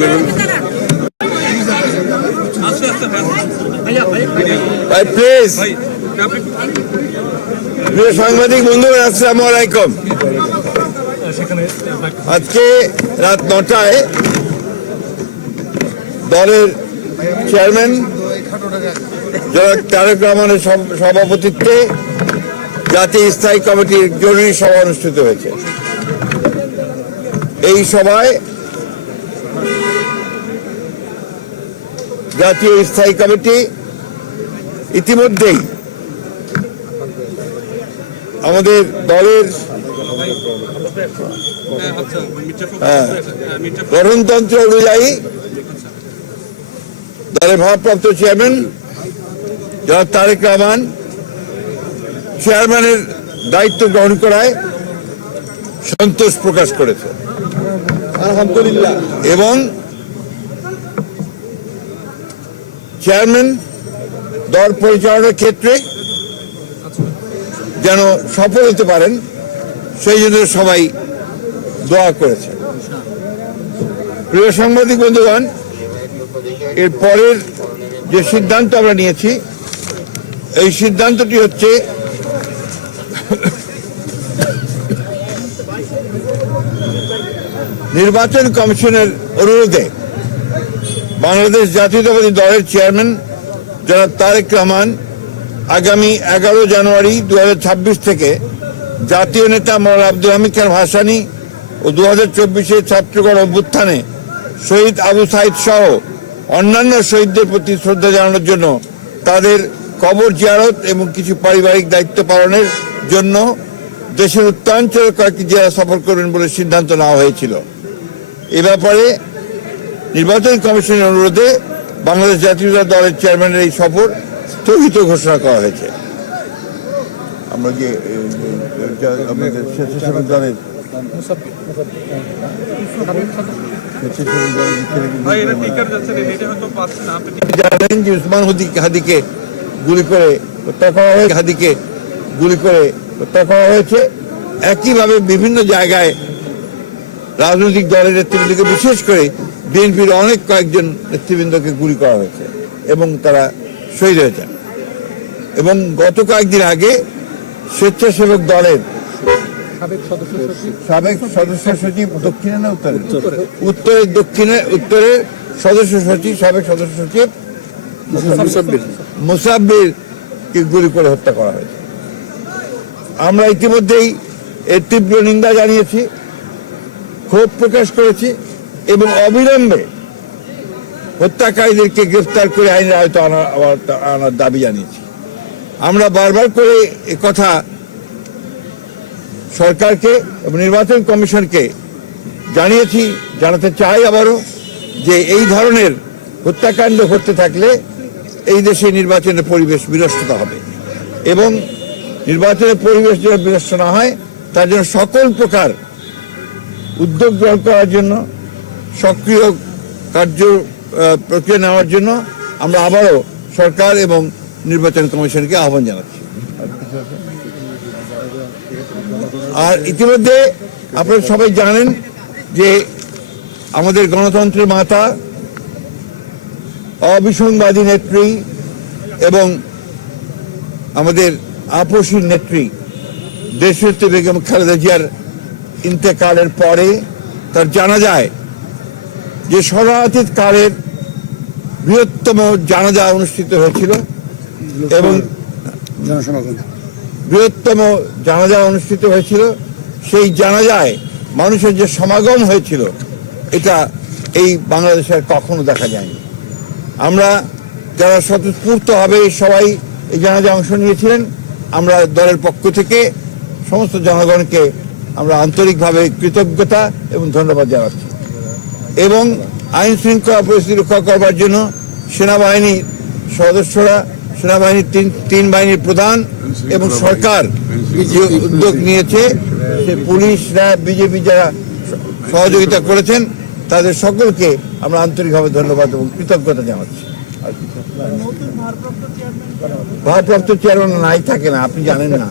please সাংবাদিক বন্ধুরা আসসালাম আলাইকুম আজকে রাত নটায় দলের চেয়ারম্যান তারেক রহমানের সভাপতিত্বে জাতীয় স্থায়ী কমিটির জরুরি সভা অনুষ্ঠিত হয়েছে এই সভায় জাতীয় স্থায়ী কমিটি ইতিমধ্যেই আমাদের দলের হ্যাঁ, গণতন্ত্র অনুযায়ী দলের ভারপ্রাপ্ত চেয়ারম্যান জনাব তারেক রহমান চেয়ারম্যানের দায়িত্ব গ্রহণ করায় সন্তোষ প্রকাশ করেছে আলহামদুলিল্লাহ এবং চেয়ারম্যান দল পরিচালনার ক্ষেত্রে যেন সফল হতে পারেন সেই জন্য সবাই দোয়া করেছে প্রিয় সাংবাদিক বন্ধুগণ এর পরের যে সিদ্ধান্ত আমরা নিয়েছি এই সিদ্ধান্তটি হচ্ছে নির্বাচন কমিশনের অনুরোধে বাংলাদেশ জাতীয়তাবাদী দলের চেয়ারম্যান জনাব তারেক রহমান আগামী এগারো জানুয়ারি দু থেকে জাতীয় নেতা মৌলানা আব্দুল হামিদ খান ভাসানি ও দু হাজার চব্বিশে ছাত্রগড় অভ্যুত্থানে শহীদ আবু সাইদ সহ অন্যান্য শহীদদের প্রতি শ্রদ্ধা জানানোর জন্য তাদের কবর জিয়ারত এবং কিছু পারিবারিক দায়িত্ব পালনের জন্য দেশের উত্তরাঞ্চলের কয়েকটি জেলা সফর করবেন বলে সিদ্ধান্ত নেওয়া হয়েছিল এ ব্যাপারে নির্বাচন কমিশনের অনুরোধে বাংলাদেশ জাতীয় দলের চেয়ারম্যানের এই সফর স্থগিত ঘোষণা করা হয়েছে আমরা যে জানেন যে উসমান হাদিকে গুলি করে হত্যা করা হয়েছে হাদিকে গুলি করে হত্যা করা হয়েছে একইভাবে বিভিন্ন জায়গায় রাজনৈতিক দলের নেতৃবৃন্দকে বিশেষ করে বিএনপির অনেক কয়েকজন নেতৃবৃন্দকে গুলি করা হয়েছে এবং তারা শহীদ হয়েছে এবং গত কয়েকদিন আগে স্বেচ্ছাসেবক দলের সাবেক সদস্য সচিব দক্ষিণে না উত্তরে উত্তরের দক্ষিণে উত্তরের সদস্য সচিব সাবেক সদস্য সচিব কে গুলি করে হত্যা করা হয়েছে আমরা ইতিমধ্যেই এর তীব্র নিন্দা জানিয়েছি ক্ষোভ প্রকাশ করেছি এবং অবিলম্বে হত্যাকারীদেরকে গ্রেফতার করে আইনের হয়তো আনা আনার দাবি জানিয়েছি আমরা বারবার করে কথা সরকারকে এবং নির্বাচন কমিশনকে জানিয়েছি জানাতে চাই আবারও যে এই ধরনের হত্যাকাণ্ড ঘটতে থাকলে এই দেশে নির্বাচনের পরিবেশ বিনষ্ট হবে এবং নির্বাচনের পরিবেশ যেন বিনষ্ট না হয় তার জন্য সকল প্রকার উদ্যোগ গ্রহণ করার জন্য সক্রিয় কার্য প্রক্রিয়া নেওয়ার জন্য আমরা আবারও সরকার এবং নির্বাচন কমিশনকে আহ্বান জানাচ্ছি আর ইতিমধ্যে আপনারা সবাই জানেন যে আমাদের গণতন্ত্রের মাতা অবিসংবাদী নেত্রী এবং আমাদের আপসীর নেত্রী দেশনেত্রী বেগম খালেদা জিয়ার ইন্তেকালের পরে তার জানা যায় যে সদাতীত কালের বৃহত্তম জানাজা অনুষ্ঠিত হয়েছিল এবং বৃহত্তম জানাজা অনুষ্ঠিত হয়েছিল সেই জানাজায় মানুষের যে সমাগম হয়েছিল এটা এই বাংলাদেশে কখনো দেখা যায়নি আমরা যারা হবে সবাই এই জানাজা অংশ নিয়েছিলেন আমরা দলের পক্ষ থেকে সমস্ত জনগণকে আমরা আন্তরিকভাবে কৃতজ্ঞতা এবং ধন্যবাদ জানাচ্ছি এবং আইন শৃঙ্খলা পরিস্থিতি রক্ষা করবার জন্য সেনাবাহিনীর সদস্যরা সেনাবাহিনীর তিন তিন বাহিনীর প্রধান এবং সরকার যে উদ্যোগ নিয়েছে সে পুলিশ র্যাব বিজেপি যারা সহযোগিতা করেছেন তাদের সকলকে আমরা আন্তরিকভাবে ধন্যবাদ এবং কৃতজ্ঞতা জানাচ্ছি ভারপ্রাপ্ত চেয়ারম্যান নাই থাকে না আপনি জানেন না